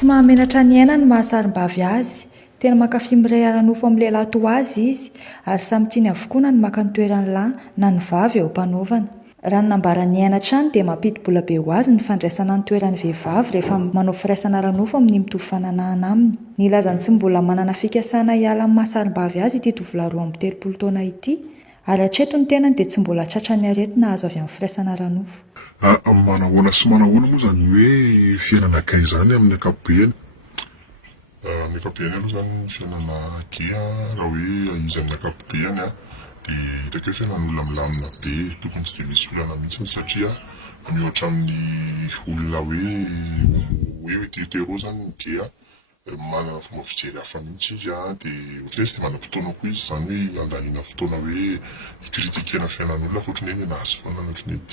Tsy mahamenatra ny aina ny mahasarim-bavy azy. Tena mankafy miray ara-nofo amin'ny lehilahy toa azy izy, ary samy tiany avokoa na ny maka ny toeran'ny lahy na ny vavy eo am-panaovana. Raha ny nambaran'ny aina trany dia mampidi-bola be ho azy ny fandraisana ny toeran'ny vehivavy rehefa manao firaisana ara-nofo amin'ny mitovy fananahana aminy. Ny ilazany tsy mbola manana fikasana hiala amin'ny mahasarim-bavy azy ity tovolahy 23 taona ity, ary hatreto ny tenany dia tsy mbola tratra ny aretina azo avy amin'ny firaisana ara-nofo. Manahoana sy manahoana moa zany hoe fiainana kay zany amin'ny ankapobeny? Ny ankapobeny aloha zany fiainana kay raha hoe izy amin'ny ankapobeny dia hitako hoe fiainan'olona milamina be, tokony tsy dia misy olana mihitsy satria mihoatra amin'ny olona hoe hetero zany ny kay manana fomba fijery hafa mihitsy izy dia ohatran'ny tsy dia manam-potoana koa izy zany hoe andaniana fotoana hoe hikritikena fiainan'olona fa ohatran'ny hoe nahazo foana ohatran'ny hoe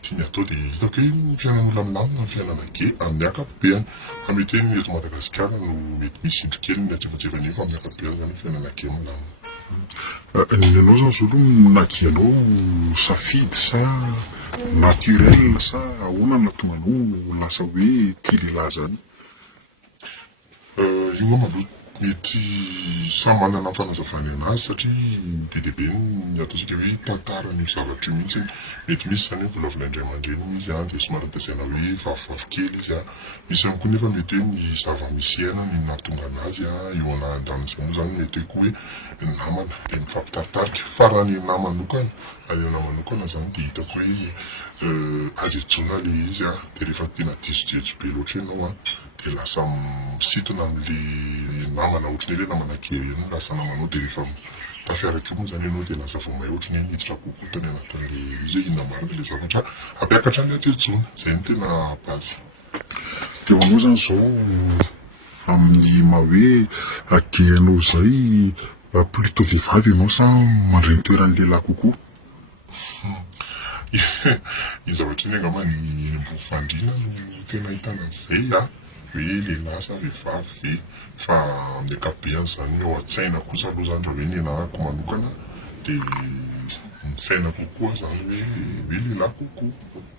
tiany atao dia hitako hoe fiainan'olona milamina ny fiainana kay amin'ny ankapobeny. Fa mety hoe eto Madagasikara no mety misy indro kely ny atsefatsefany fa amin'ny ankapobeny zany fiainana kay milamina. Nenao zany zao aloha nakianao safidy sa naturel sa ahoana nahatonganao lasa hoe tia lehilahy zany? Io moa maloha mety samy manana ny fanazavany anazy satria be dia be ny ataontsika hoe tantara ny zavatra io mihitsy. Mety misy zany hoe volavolaindray aman-dreny izy dia somary ampiasaina hoe vavovavy kely izy. Misy ihany koa nefa mety hoe ny zava-misy aina ny nahatonga anazy eo anahan-danitra moa zany mety hoe namana dia mifampitaritarika. Fa raha ny nahy manokana zany dia hitako hoe azo ejona le izy dia rehefa tena diso-jejo be loatra ianao dia lasa misintona amin'le namana ohatrany hoe namana kely iny lasa namanao dia rehefa tafiaraka io moa zany ianao dia lasa vao mahay ohatrany hoe miditra kokoa tany anatin'le izy hoe inona marina le zavatra hampiakatra ny atsetsona. Izay no tena base. Dia hoanao zany zao amin'ny maha hoe akehanao izay plutôt vehivavy ianao sa mandray ny toeran'ny lehilahy kokoa? Ny zavatra iny angamba ny ambony no tena ahitana an'izay hoe lehilahy sa vehivavy ve, fa amin'ny ankapobeny zany ao an-tsaina kosa aloha zany raha hoe ny anahako manokana dia misaina kokoa zany hoe lehilahy kokoa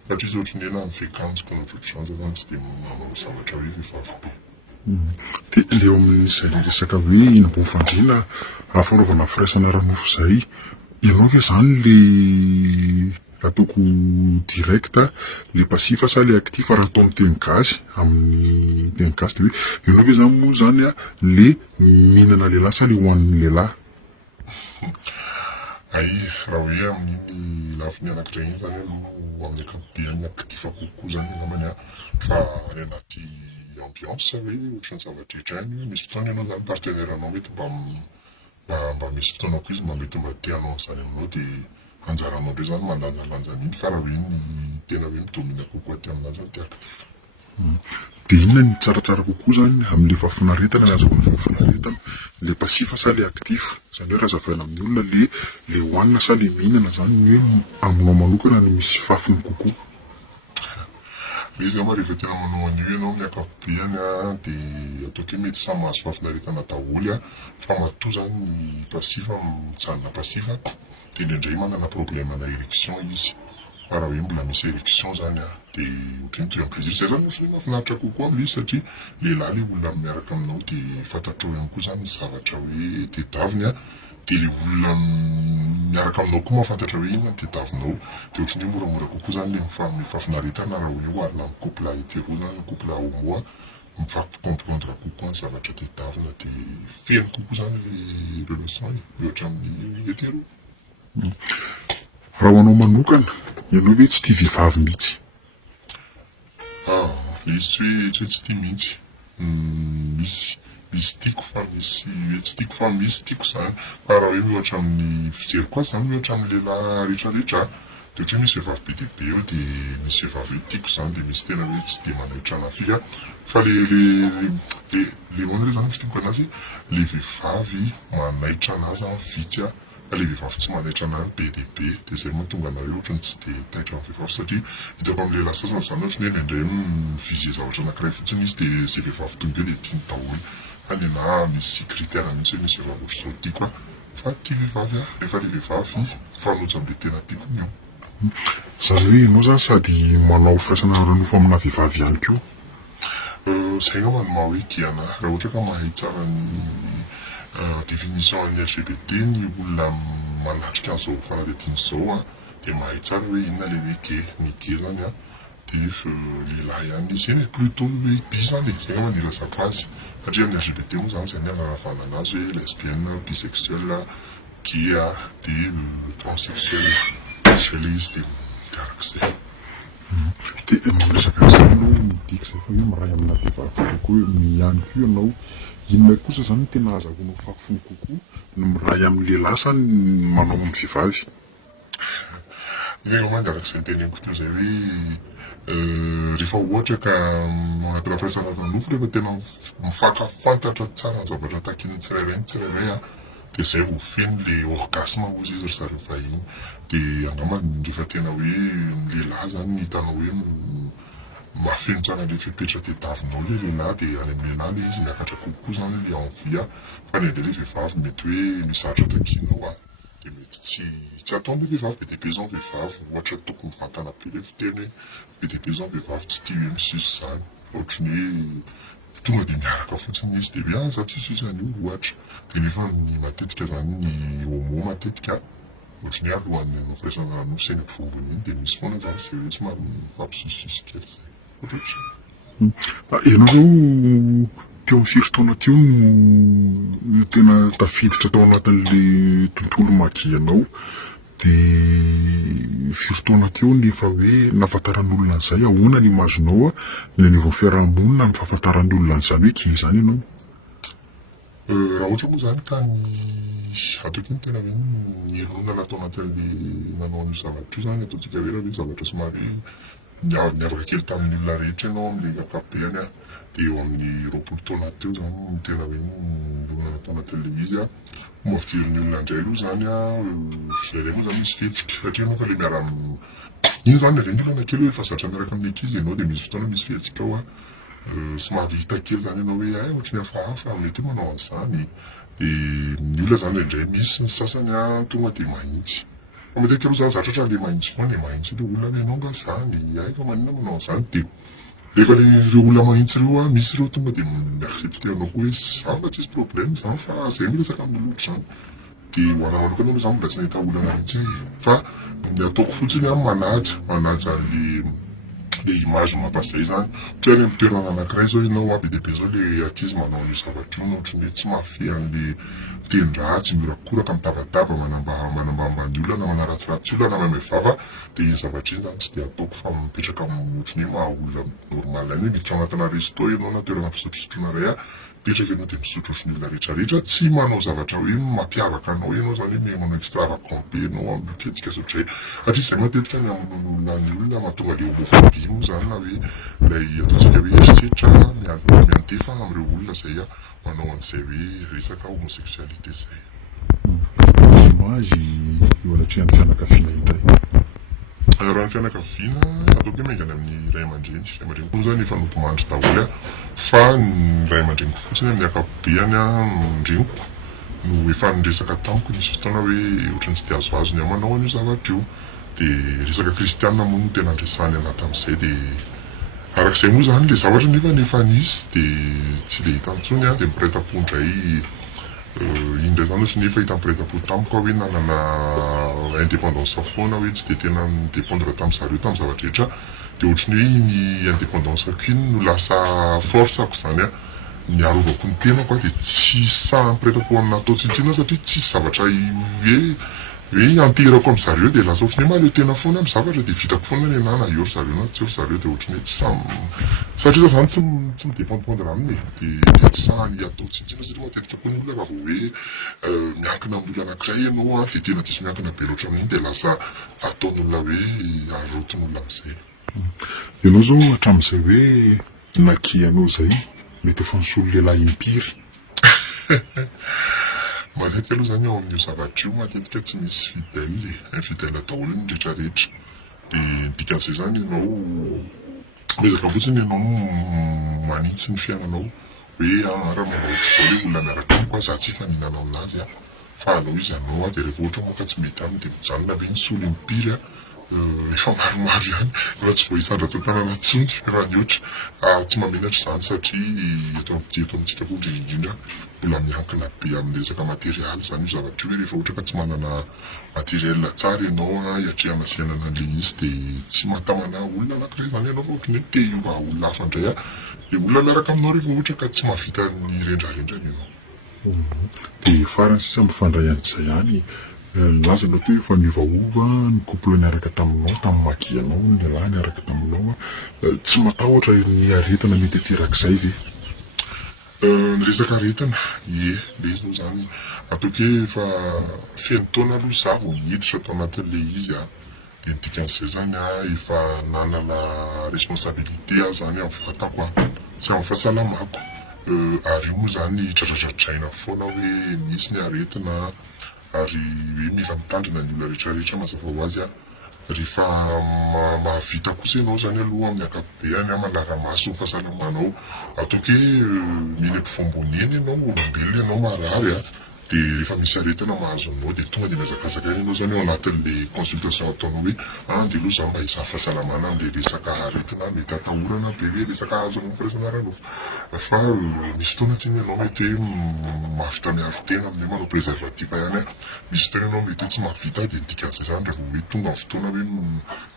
satria izy ohatrany hoe na ny fiakanjoko na ohatr'izany zany tsy dia manao zavatra hoe vehivavy be. Dia leo amin'izay resaka hoe iny ambony fandriana fanaovana firaisana ara-nofo izay, ianao ve zany le ataoko direkta le pasifa sa le aktifa raha atao amin'ny teny gasy amin'ny teny gasy dia hoe ianao ve zany moa zany le mihinana lehilahy sa le hohanin'ny lehilahy? Raha hoe amin'iny lafiny anankiray iny zany aloha amin'ny ankapobeny aktifa kokoa zany angambany fa any anaty ambiance hoe ohatran'ny zava-drehetra ihany misy fotoana ianao zany partenaire-anao mety mba misy fotoana koa izy mba mety mba tianao an'izany aminao dia anjaranao ndray zany mandanjalanja an'iny fa raha hoe ny tena hoe midomina kokoa aty amin'azy zany dia aktifa. Dia inona ny tsaratsara kokoa zany amin'ilay fafinaretana ny azahoana fafinaretana, le pasifa sa le aktifa? Izany hoe raha zavaina amin'ny olona le hohanina sa le mihinana zany hoe aminao manokana ny misy fafiny kokoa? Izy angamba rehefa tena manao an'io ianao amin'ny ankapobeny dia ataoko hoe mety samy mahazo fafinaretana daholo fa matoa zany ny pasifa mijanona pasifa dia indraindray manana problemana érection izy. Fa raha hoe mbola misy érection zany dia ohatrany toy amin'ny plaisir. Izay zany ohatrany mahafinaritra kokoa amin'izy satria lehilahy le olona miaraka aminao dia fantatrao ihany koa zany zavatra hoe tedaviny dia le olona miaraka aminao koa mahafantatra hoe inona ny tediavinao dia ohatrany hoe moramora kokoa zany le mifafinaretana raha hoe oharina amin'ny couple hetero zany ny couple homo mifampikomprendre kokoa ny zavatra tedavina dia feno kokoa zany le relation mihoatra amin'ny hetero. Raha hoanao manokana, ianao hoe tsy tia vehivavy mihitsy? Izy tsy hoe tsy tia mihitsy. Misy tiako fa misy hoe tsy tiako fa misy tiako zany. Fa raha hoe mihoatra amin'ny fijeriko azy zany mihoatra amin'ny lehilahy rehetrarehetra dia ohatran'ny misy vehivavy be dia be eo dia misy vehivavy hoe tiako zany dia misy tena hoe tsy dia manaitra anahy fika. Fa le hoana zany fitiavako anazy le vehivavy manaitra anazy vitsy fa le vehivavy tsy manaitra anahy be dia be dia izay mahatonga anahy ohatrany tsy dia taitra amin'ny vehivavy satria hitako amin'ny lehilahy sasany zany ohatrany hoe indraindray mivizy zavatra anankiray fotsiny izy dia izay vehivavy tonga eo dia tiany daholo. Fa ny anahy misy critère mihitsy hoe misy vehivavy ohatr'izao tiako fa tia vehivavy rehefa le vehivavy mifanojo amin'ilay tena tiako ny eo. Izany hoe ianao zany sady manao firaisana ara-nofo amina vehivavy ihany koa? Zay ngamba no maha hoe giana raha ohatra ka mahay tsara ny définition an'ny LGBT ny olona manatrika an'izao fanadihadiana izao dia mahay tsara hoe inona ilay hoe gay. Ny gay zany dia lehilahy ihany izy eny plutôt hoe bi zany zay ngamba ny ilazako azy satria amin'ny LGBT moa zany izay ny anaravana anazy hoe lesbienne, bisexuel, gay dia transsexuel. Zay ilay izy dia miarak'izay. Dia resaka izay ianao midika izay fa hoe miray amina vehivavy kokoa hoe mihany koa ianao, inona kosa zany no tena azahoanao fafiny kokoa no miray amin'ny lehilahy sa ny manao amin'ny vehivavy? Izay ngamba andarak'izay teneniko teo izay hoe rehefa ohatra ka anaty rafiraisana nofo rehefa tena mifankafantatra tsara ny zavatra takin'ny tsirairay ny tsirairay dia izay vao feno ilay orgasme ozy izy ry zareo vahiny. Dia angamba rehefa tena hoe lehilahy zany ny hitanao hoe mahafeno tsara ilay fipetra-tediavinao ilay lehilahy dia any amin'ny lehilahy ilay izy miakatra kokoa zany ilay envie fa ny andeha ilay vehivavy mety hoe mizatra takinao dia mety tsy ataon'ilay vehivavy be dia be zao ny vehivavy ohatra tokony mivantana be ilay fiteny hoe be dia be zao ny vehivavy tsy tia hoe misisy zany ohatry ny hoe tonga dia miaraka fotsiny izy dia hoe za tsisy izany io ohatra. Dia nefa ny matetika zany ny homo matetika ohatry ny alohan'ny anao firaisana nosy eny am-pivombony iny dia misy foana zany izay hoe somary mifampisosisy kely izay ohatr'ohatry. Ianao zao teo amin'ny firy taona teo no tena tafiditra tao anatin'ilay tontolo magia anao dia firy taona teo nefa hoe nahafantaran'olona an'izay ahoana ny imazonao ny anivon'ny fiarahamonina ny fahafantaran'olona an'izany hoe gay zany ianao? Raha ohatra moa zany ka ny atao kely tena hoe ny elonona natao anatin'ilay nanao an'io zavatra io zany ataontsika hoe raha hoe zavatra somary niavaka kely tamin'ny olona rehetra ianao amin'ilay ankapobeny dia eo amin'ny 20 taona teo zany no tena hoe elonona natao anatin'ilay izy fomba fidirin'ny olona indray aloha zany iray moa zany misy fihetsika satria ianao fa ilay miara iny zany ireny olana kely hoe efa zatra miaraka amin'ny ankizy ianao dia misy fotoana misy fihetsika ao somary hita kely zany ianao hoe ohatry ny hafahafa mety manao an'izany dia ny olona zany indray misy ny sasany tonga dia mahitsy fa matetika aloha zany zatratra ilay mahitsy foana ilay mahitsy ilay olona ianao nga zany fa manina manao an'izany dia rehefa ireo olona mahitsy ireo misy ireo tonga dia miaccepte anao koa hoe za mba tsisy problème zany fa zay miresaka amin'olotra zany dia ho anahy manokana aloha zany mbola tsy nahita olana mahitsy fa ny ataoko fotsiny manaja le image mampazay zany ohatra hoe am'toerana anankiray zao ianao be dia be zao le ankizy manao an'io zavatra io na ohatry ny hoe tsy mahafehy an'le teny ratsy miorakoraka mitavadaba manambamba ny olona na manaratsiratsy olona na mamevava dia iny zavatra iny zany tsy dia ataoko fa mipetraka ohatry ny hoe maha olona normal any hoe miditra ao anatina resto ianao na toerana fisotrosotrona iray mipetraka ianao dia misotro ohatry ny olona rehetrarehetra tsy manao zavatra hoe mampiavaka anao ianao zany hoe manao extravagant be ianao amin'ny fihetsika sotra satria izay matetika ny amon'olona ny olona mahatonga le homophobie moa zany na hoe ilay ataontsika hoe eritreritra miantefa amin'ireo olona zay manao an'izay hoe resaka homosexualité zay. Azy eo anatrehan'ny fianakaviana indray raha ny fianakaviana ataoko hoe maingana amin'ny ray aman-dreny koa zany efa notomandry daholo fa ny ray aman-dreniko fotsiny amin'ny ankapobeny ndreniko no efa niresaka tamiko nisy fotoana hoe ohatrany tsy dia azoazony manao an'io zavatra io dia resaka kristianina moa no tena andresany anaty amin'izay dia arak'izay moa zany le zavatra nefa nisy dia tsy dia hita intsony dia mipaita-po indray indray zany ohatry nefa hita mipaita-po tamiko hoe nanana indépendance foana hoe tsy dia tena midépendre tamin'ny zareo tamin'ny zavatra rehetra dia ohatry ny hoe ny indépendance iny no lasa force-ako zany niarovako ny tenako dia tsy sahy mipaita-po amina atao tsintsina satria tsisy zavatra hoe anterako amin'ny zareo dia lasa ohatry ny hoe mahaleo tena foana amin'ny zavatra dia vitako foana ny anana eo ry zareo na tsy eo ry zareo dia ohatry ny hoe tsy satria zany tsy midépendre aminy dia tsy sahy atao tsintsina satria matetika koa ny olona raha vao hoe miankina amin'ny olona anankiray ianao dia tena diso miankina be loatra amin'iny dia lasa ataon'olona hoe aroton'olona amin'izay. Ianao zao hatramin'izay hoe nakianao zay mety efa nisolo lehilahy impiry. Matetika aloha zany ao amin'io zavatra io matetika tsy misy fidèle infidèle atao iny rehetrarehetra dia dikan'izay zany ianao miezaka fotsiny ianao manitsy ny fiainanao hoe raha manao ohatr'izao hoe olona miaraka amiko za tsy hifaninana aminazy fa alao izy anao dia rehefa ohatra moa ka tsy mety aminy dia mijanona be ny solo impiry efa maromaro ihany raha tsy voahisandratsy tanàna tsony raha ny ohatra tsy mamenatra izany satria eto amintsika koa indrindrindrindra mbola miankina be amin'ny resaka materialy izany io zavatra io rehefa ohatra ka tsy manana materiel tsara ianao hiatrehana fiainana an'ilay izy dia tsy mahatamana olona anankiray izany ianao fa ohatran'ny hoe te hiova olona hafa indray dia olona miaraka aminao rehefa ohatra ka tsy mahavita ny rendrarendrany ianao. Dia farany sisa mifandray an'izay ihany lazanao teo efa niovaova ny couple niaraka taminao tamin'ny makianao ny lahy niaraka taminao tsy matahotra ny aretina mety aterak'izay ve? Ny resaka aretina ie le izy moa izany ataoko hoe efa feno taona aloha zaho miditra tao anatin'ilay izy dia ny dikan'izay zany efa nanana responsabilité aho zany amin'ny vatako sy amin'ny fahasalamako ary io moa zany tratratratraina foana hoe misy ny aretina ary hoe mila mitandrina ny olona rehetrarehetra mazava ho azy rehefa mahavita kosa ianao zany aloha amin'ny ankapobeny manara-maso ny fahasalamanao ataoko hoe mila mpivoamboneny ianao olombelona ianao marary dia rehefa misy aretina mahazo anao dia tonga dia mihazakazaka ihany ianao zany ao anatin'le consultation ataonao hoe dia aloha zany mba hizaha fahasalamana amin'le resaka aretina mety atahorana be hoe resaka azo amin'ny firaisana ara-nofo fa misy fotoana tsy ianao mety hoe mahavita miaro tena amin'ny manao préservatif ihany misy fotoana ianao mety hoe tsy mahavita dia dikan'izay zany rehefa hoe tonga amin'ny fotoana hoe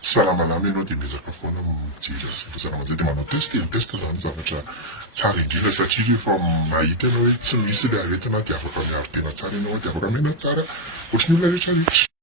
tsy salamalama ianao dia miezaka foana mijery azy fahasalamana zay dia manao test zany zavatra tsara indrindra satria rehefa mahita ianao hoe tsy misy ilay aretina dia afaka miaro tena tsara ianao dia afaka miaina tsara ohatran'ny olona rehetrarehetra.